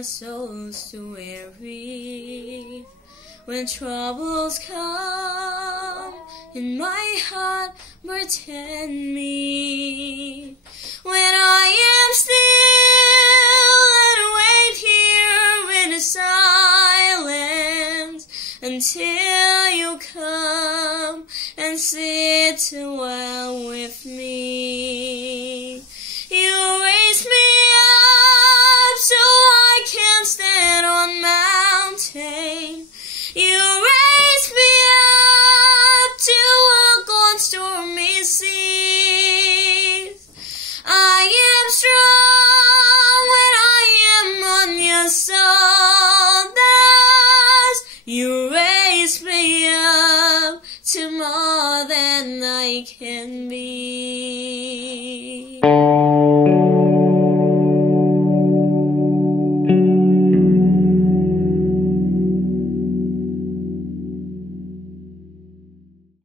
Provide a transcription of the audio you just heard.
my soul's too weary. When troubles come in my heart, burden me. When I am still and wait here in the silence until you come and sit a while with me. You raise me up so I can stand on mountain. You raise me up to walk on stormy seas. I am strong when I am on your shoulders. You raise me up to more than I can be.